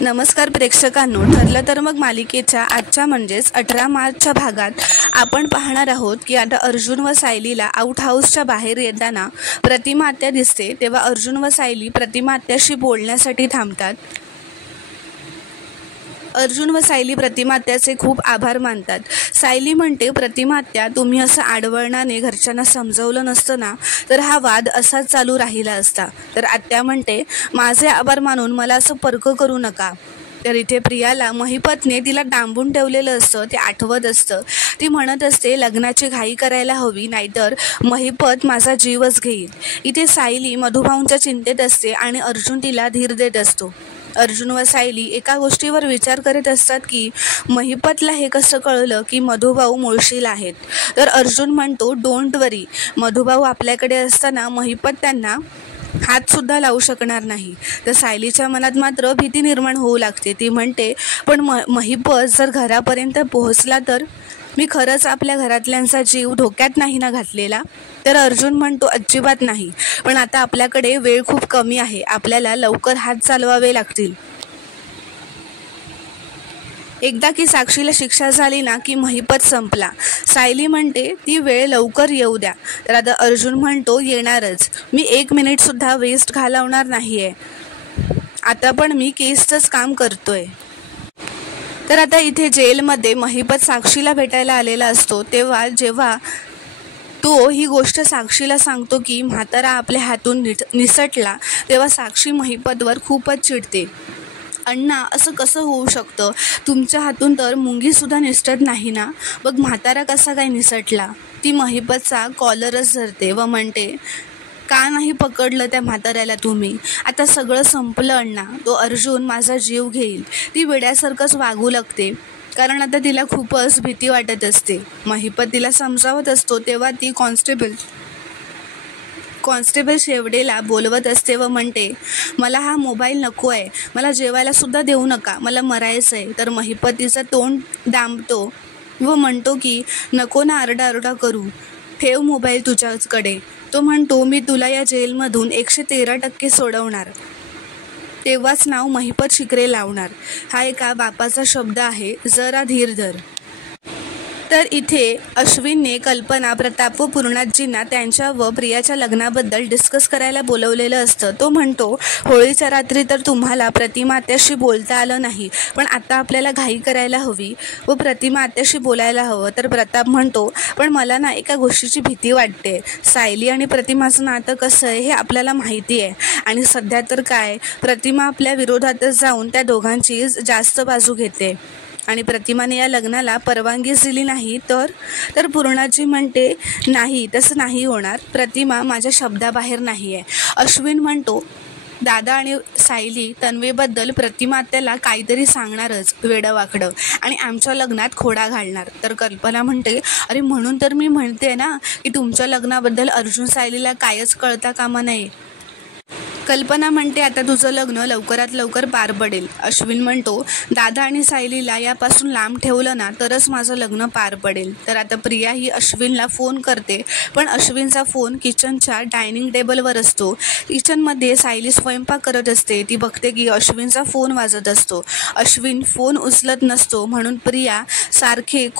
नमस्कार प्रेक्षकांनो, ठरलं तर मग मालिकेच्या आजच्या म्हणजेच 18 मार्चच्या भागात आपण पाहणार आहोत की आता अर्जुन व सायलीला आउट हाऊसच्या बाहेर येताना प्रतिमा आत्या दिसते। तेव्हा अर्जुन व सायली प्रतिमा आत्याशी बोलण्यासाठी थांबतात। अर्जुन व सायली प्रतिमा आत्याचे खूप आभार मानतात। सायली म्हणते, प्रतिमा आत्या, तुम्ही असं आडवळणाने घरच्यांना समजवलं नसतं ना तर हा वाद असाच चालू राहिला असता। तर आत्या म्हणते, माझे आभार मानून मला असं परक करू नका। तर इथे प्रियाला महिपतने तिला डांबून ठेवलेलं असतं ते आठवत असतं। ती म्हणत असते, लग्नाची घाई करायला हवी, नाहीतर महिपत माझा जीवच घेईल। इथे सायली मधुभाऊंच्या चिंतेत असते आणि अर्जुन तिला धीर देत असतो। अर्जुन व सायली एका गोष्टीवर विचार करत असतात की महिपतला हे कसं कळलं की मधुभाऊ मुळशील आहेत। तर अर्जुन म्हणतो, डोंट वरी, मधुभाऊ आपल्याकडे असताना महिपत त्यांना हातसुद्धा लावू शकणार नाही। तर सायलीच्या मनात मात्र भीती निर्माण होऊ लागते। ती म्हणते, पण महिपत जर घरापर्यंत पोहोचला तर मी खरंच आपल्या घरातल्यांचा जीव धोक्यात नाही ना घातलेला। तर अर्जुन म्हणतो, अजिबात नाही, पण आता आपल्याकडे वेळ खूप कमी आहे, आपल्याला लवकर हात चालवावे लागतील। एकदा की साक्षीला शिक्षा झाली ना की महिपत संपला। सायली म्हणते, ती वेळ लवकर येऊ द्या। तर आता अर्जुन म्हणतो, येणारच, मी 1 मिनिटसुद्धा वेस्ट घालवणार नाहीये, आता पण मी केसचंच काम करतोय। तर आता इथे जेलमध्ये महिपत साक्षीला भेटायला आलेला असतो। जेव्हा तो ही गोष्ट साक्षीला सांगतो की म्हातारा आपल्या हातून निसटला, तेव्हा साक्षी महिपतवर खूपच चिडते। अण्णा, असं कसं होऊ शकतं? तुमच्या हातून तर मुंगीसुद्धा निसटत नाही ना, मग म्हातारा कसा काय निसटला? ती महिपतचा कॉलरच धरते व म्हणते, का नाही पकडलं त्या म्हाताऱ्याला तुम्ही? आता सगळं संपलं अण्णा, तो अर्जुन माझा जीव घेईल। ती वेड्यासारखंच वागू लागते, कारण आता तिला खूपच भीती वाटत असते। महिपत तिला समजावत असतो तेव्हा ती कॉन्स्टेबल शेवडेला बोलवत असते व म्हणते, मला हा मोबाईल नको आहे, मला जेवायला सुद्धा देऊ नका, मला मरायचं आहे। तर महिपत तिचं तोंड दाबतो व म्हणतो की नको ना आरडाओरडा करू, ठेव मोबाईल तुझ्याकडे। तो म्हणतो, मी तुला या जेलमधून 113% सोडवणार, तेव्हाच नाव महिपत शिकरे लावणार। हा एका बापाचा शब्द आहे, जरा धीर धर। तर इथे अश्विनने कल्पना, प्रताप व पूर्णाजींना त्यांच्या व प्रियाच्या लग्नाबद्दल डिस्कस करायला बोलवलेलं असतं। तो म्हणतो, होळीच्या रात्री तर तुम्हाला प्रतिमा आत्याशी बोलता आलं नाही, पण आता आपल्याला घाई करायला हवी व प्रतिमा आत्याशी बोलायला हवं। तर प्रताप म्हणतो, पण मला ना एका गोष्टीची भीती वाटते, सायली आणि प्रतिमाचं नातं कसं आहे हे आपल्याला माहिती आहे, आणि सध्या तर काय, प्रतिमा आपल्या विरोधातच जाऊन त्या दोघांची जास्त बाजू घेते आणि प्रतिमाने या लग्नाला परवानगीच दिली नाही तर पूर्णाजी म्हणते, नाही, तसं नाही होणार, प्रतिमा माझ्या शब्दाबाहेर नाही आहे। अश्विन म्हणतो, दादा आणि सायली तन्वीबद्दल प्रतिमा आत्याला काहीतरी सांगणारच वेडंवाकडं आणि आमच्या लग्नात खोडा घालणार। तर कल्पना म्हणते, अरे म्हणून तर मी म्हणते ना की तुमच्या लग्नाबद्दल अर्जुन सायलीला कायच कळता कामा नये। कल्पना म्हणते, आता तुझं लग्न लवकरात लवकर पार पडेल। अश्विन म्हणतो, दादा आणि सायलीला यापासून लांब ठेवलं ना तरच माझं लग्न पार पडेल। तर आता प्रिया ही अश्विनला फोन करते, पण अश्विनचा फोन किचनच्या डायनिंग टेबलवर असतो। किचनमध्ये सायली स्वयंपाक करत असते। ती बघते की अश्विनचा फोन वाजत असतो। अश्विन फोन उचलत नसतो, म्हणून प्रिया सारखेच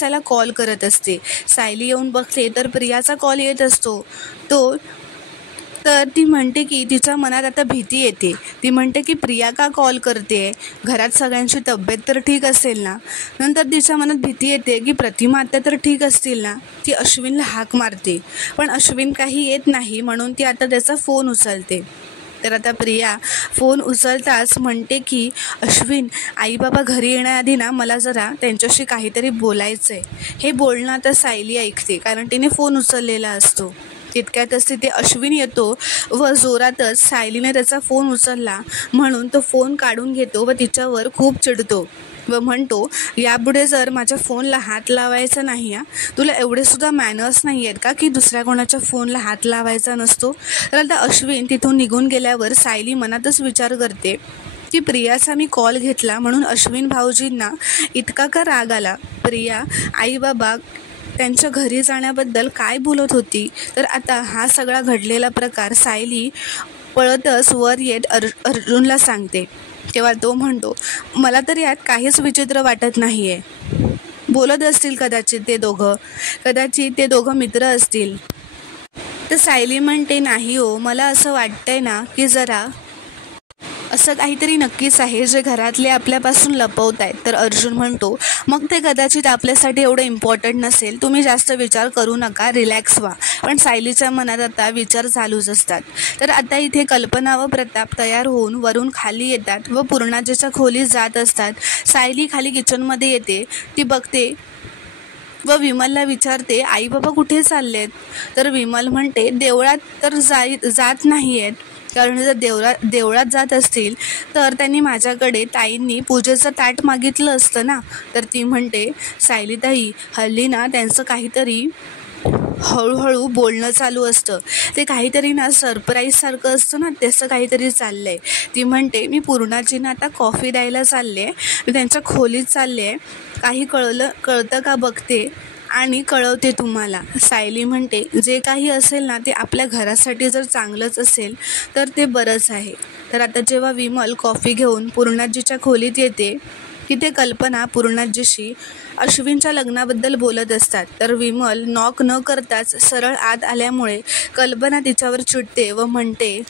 त्याला कॉल करत असते। सायली येऊन बघते तर प्रियाचा कॉल येत असतो। तर ती म्हणते की तिच्या मनात आता भीती येते। ती म्हणते की प्रिया का कॉल करते, घरात सगळ्यांची तब्येत तर ठीक असेल ना। नंतर तिच्या मनात भीती येते की प्रतिमा आत्या तर ठीक असतील ना। ती अश्विनला हाक मारते, पण अश्विन काही येत नाही, म्हणून ती आता त्याचा फोन उचलते। तर आता प्रिया फोन उचलताच म्हणते की अश्विन, आई बाबा घरी येण्याआधी ना मला जरा त्यांच्याशी काहीतरी बोलायचं आहे। हे बोलणं आता सायली ऐकते, कारण तिने फोन उचललेला असतो। तितक्यातच तिथे अश्विन येतो व जोरातच सायलीने त्याचा फोन उचलला म्हणून तो फोन काढून घेतो व तिच्यावर खूप चिडतो व म्हणतो, यापुढे जर माझ्या फोनला हात लावायचा नाही, तुला एवढेसुद्धा मॅनर्स नाही आहेत का की दुसऱ्या कोणाच्या फोनला हात लावायचा नसतो। तर आता अश्विन तिथून निघून गेल्यावर सायली मनातच विचार करते की प्रियाचा मी कॉल घेतला म्हणून अश्विन भाऊजींना इतका का राग आला। प्रिया आई बाबा त्यांच्या घरी जाण्याबद्दल काय बोलत होती। तर आता हा सगळा घडलेला प्रकार सायली पळतच वर येत अर्जुनला सांगते. तेव्हा तो म्हणतो, मला तर यात काहीच विचित्र वाटत नाही आहे. बोलत असतील कदाचित ते दोघं मित्र असतील. तर सायली म्हणते, नाही हो, मला असं वाटतंय ना की जरा असं काहीतरी नक्कीच आहे जे घरातले आपल्यापासून लपवत आहेत. तर अर्जुन म्हणतो, मग ते कदाचित आपल्यासाठी एवढं इम्पॉर्टंट नसेल, तुम्ही जास्त विचार करू नका, रिलॅक्स व्हा. पण सायलीच्या मनात आता विचार चालूच असतात. तर आता इथे कल्पना व प्रताप तयार होऊन वरून खाली येतात व पूर्णाजीच्या खोलीत जात असतात. सायली खाली किचनमध्ये येते, ती बघते व विमलला विचारते, आई बाबा कुठे चाललेत? तर विमल म्हणते, देवळात तर जात नाही आहेत, कारण जर देवळात जात असतील तर त्यांनी माझ्याकडे ताईंनी पूजेचं ताट मागितलं असतं ना. तर ती म्हणते, सायलीताई, हल्ली ना त्यांचं काहीतरी हळूहळू बोलणं चालू असतं, ते काहीतरी ना सरप्राईजसारखं असतं ना, तसं काहीतरी चाललं आहे. ती म्हणते, मी पूर्णाजींना आता कॉफी द्यायला चालले, मी त्यांच्या खोलीत चालले, काही कळतं का बघते आणि कळवते तुम्हाला. सायली म्हणते, जे काही असेल ना ते आपल्या घरासाठी जर चांगलंच असेल तर ते बरंच आहे. तर आता जेव्हा विमल कॉफी घेऊन पूर्णाजीच्या खोलीत येते, तिथे कल्पना पूर्णाजीशी अश्विनच्या लग्नाबद्दल बोलत असतात. तर विमल नॉक न करताच सरळ आत आल्यामुळे कल्पना तिच्यावर चिडते व म्हणते,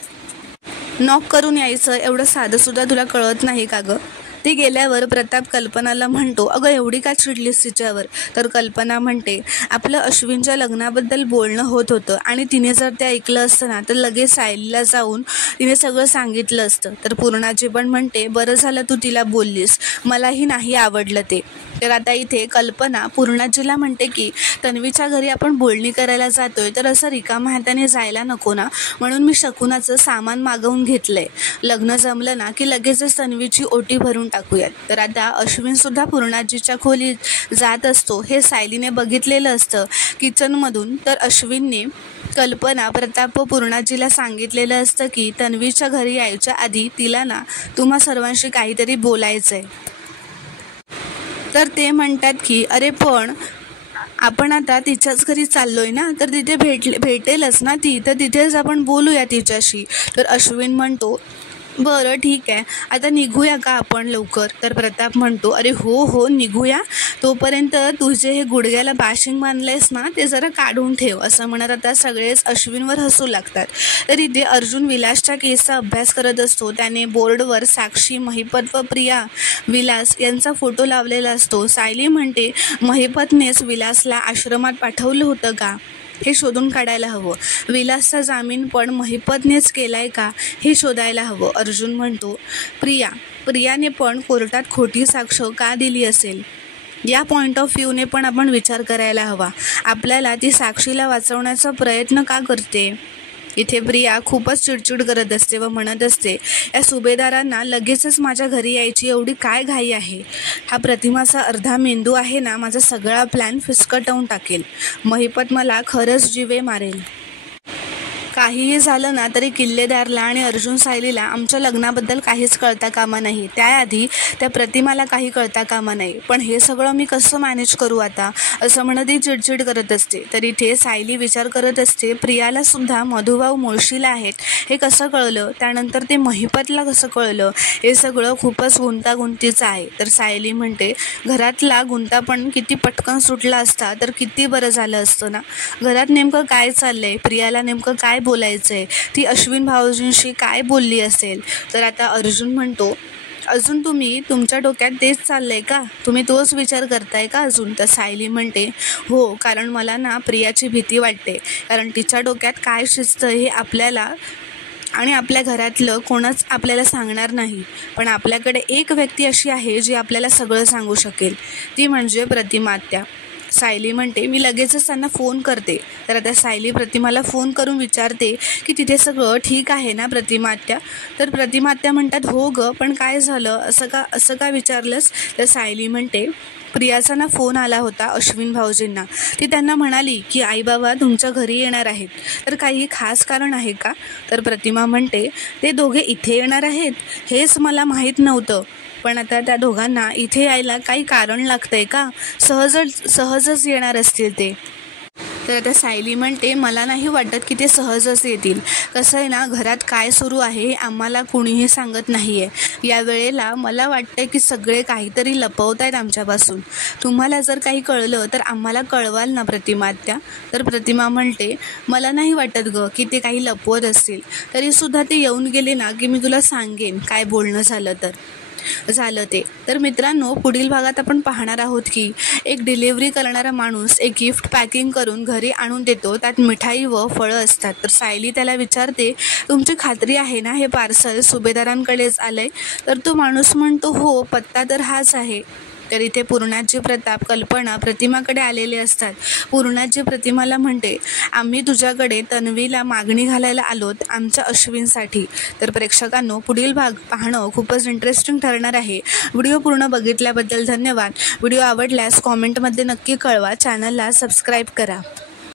नॉक करून यायचं एवढं साधंसुद्धा तुला कळत नाही का गं? ती गेल्यावर प्रताप कल्पनाला म्हणतो, अगं एवढी का चिडलीस तिच्यावर? तर कल्पना म्हणते, आपलं अश्विनच्या लग्नाबद्दल बोलणं होत होतं आणि तिने जर ते ऐकलं असतं ना तर लगेच सायलीला जाऊन तिने सगळं सांगितलं असतं. तर पूर्णाजी पण म्हणते, बरं झालं तू तिला बोललीस, मलाही नाही आवडलं ते. तर आता इथे कल्पना पूर्णाजीला म्हणते की तन्वीच्या घरी आपण बोलणी करायला जातोय, तर असं रिकाम्या हाताने जायला नको ना, म्हणून मी शकुनाचं सामान मागवून घेतलंय. लग्न जमलं ना की लगेचच तन्वीची ओटी भरून टाकूयात. तर आता अश्विनसुद्धा पूर्णाजीच्या खोलीत जात असतो, हे सायलीने बघितलेलं असतं किचनमधून. तर अश्विनने कल्पना, प्रताप व पूर्णाजीला सांगितलेलं असतं की तन्वीच्या घरी यायच्या आधी तिला ना तुम्हा सर्वांशी काहीतरी बोलायचं आहे. तर ते म्हणतात की अरे पण आपण आता तिच्याच घरी चाललोय ना, तर तिथे भेटेलच ना ती, तर तिथेच आपण बोलूया तिच्याशी. तर अश्विन म्हणतो, बरं ठीक आहे, आता निघूया का आपण लवकर? तर प्रताप म्हणतो, अरे हो निघूया, तोपर्यंत तुझे हे गुडघ्याला बाशिंग बांधलेस ना ते जरा काढून ठेव. असं म्हणत आता सगळेच अश्विनवर हसू लागतात. तर इथे अर्जुन विलासच्या केसचा अभ्यास करत असतो. त्याने बोर्डवर साक्षी, महिपत व प्रिया विलास यांचा फोटो लावलेला असतो. सायली म्हणते, महिपतनेच विलासला आश्रमात पाठवलं होतं का हे शोधून काढायला हवं. विलासचा जामीन पण महिपतनेच केलाय का हे शोधायला हवं. अर्जुन म्हणतो, प्रियाने पण कोर्टात खोटी साक्ष का दिली असेल या पॉईंट ऑफ व्ह्यूने पण आपण विचार करायला हवा. आपल्याला ती साक्षीला वाचवण्याचा प्रयत्न का करते? इथे प्रिया खूपच चिडचिड करत असते व म्हणत असते, या सुभेदारांना लगेचच माझ्या घरी यायची एवढी काय घाई आहे? हा प्रतिमाचा अर्धा मेंदू आहे ना, माझा सगळा प्लॅन फिस्कटवून टाकेल. महिपत मला खरंच जीवे मारेल. काहीही झालं ना तरी किल्लेदारला आणि अर्जुन सायलीला आमच्या लग्नाबद्दल काहीच कळता कामा नाही, त्याआधी त्या प्रतिमाला काही कळता कामा नाही. पण हे सगळं मी कसं मॅनेज करू आता, असं म्हणत ती चिडचिड करत असते. तर इथे सायली विचार करत असते, प्रियाला सुद्धा मधुभाऊ मुळशीला आहेत हे कसं कळलं, त्यानंतर ते महिपतला कसं कळलं, हे सगळं खूपच गुंतागुंतीचं आहे. तर सायली म्हणते, घरातला गुंता पण किती पटकन सुटला असता तर किती बरं झालं असतं ना. घरात नेमकं काय चाललंय, प्रियाला नेमकं काय बोलायचंय, ती अश्विन भाऊजींशी काय बोलली असेल. तर आता अर्जुन म्हणतो, अजून तुम्ही तुमच्या डोक्यात तेच चाललंय का, तुम्ही तोच विचार करताय का अजून? तर सायली म्हणते, हो, कारण मला ना प्रियाची भीती वाटते, कारण तिच्या डोक्यात काय शिजतं हे आपल्याला आणि आपल्या घरातलं कोणच आपल्याला सांगणार नाही. पण आपल्याकडे एक व्यक्ती अशी आहे जी आपल्याला सगळं सांगू शकेल, ती म्हणजे प्रतिमा आत्या. सायली म्हणते, मी लगेचच त्यांना फोन करते. तर आता सायली प्रतिमाला फोन करून विचारते की तिथे सगळं ठीक आहे ना प्रतिमा आत्या? तर प्रतिमा आत्या म्हणतात, हो गं, पण काय झालं, असं का विचारलंस? तर सायली म्हणते, प्रियाचा ना फोन आला होता अश्विन भाऊजींना, ती त्यांना म्हणाली की आई बाबा तुमच्या घरी येणार आहेत, तर काही खास कारण आहे का? तर प्रतिमा म्हणते, ते दोघे इथे येणार आहेत हेच मला माहीत नव्हतं, पण आता त्या दोघांना इथे यायला काही कारण लागतंय का? सहजच येणार असतील ते. तर आता सायली म्हणते, मला नाही वाटत की ते सहजच येतील. कसं आहे ना, घरात काय सुरू आहे हे आम्हाला कुणीही सांगत नाही आहे. यावेळेला मला वाटतं की सगळे काहीतरी लपवत आहेत आमच्यापासून. तुम्हाला जर काही कळलं तर आम्हाला कळवाल ना प्रतिमा आत्या. तर प्रतिमा म्हणते, मला नाही वाटत गं की ते काही लपवत असतील. तरीसुद्धा ते येऊन गेले ना की मी तुला सांगेन काय बोलणं झालं ते. तर मित्रांनो, पुढील भागात आपण पाहणार आहोत की एक डिलिव्हरी करणारा माणूस एक गिफ्ट पॅकिंग करून घरी आणून देतो. त्यात मिठाई व फळं असतात. तर सायली त्याला विचारते, तुमची खात्री आहे ना हे पार्सल सुभेदारांकडेच आलंय? तर तो माणूस म्हणतो, हो, पत्ता तर हाच आहे. तर इथे पूर्णाजी, प्रताप, कल्पना प्रतिमाकडे आलेले असतात. पूर्णाजी प्रतिमाला म्हणते, आम्ही तुझ्याकडे तन्वीला मागणी घालायला आलोत आमच्या अश्विनसाठी. तर प्रेक्षकांनो, पुढील भाग पाहणं खूपच इंटरेस्टिंग ठरणार आहे. व्हिडिओ पूर्ण बघितल्याबद्दल धन्यवाद. व्हिडिओ आवडल्यास कॉमेंटमध्ये नक्की कळवा. चॅनलला सबस्क्राईब करा.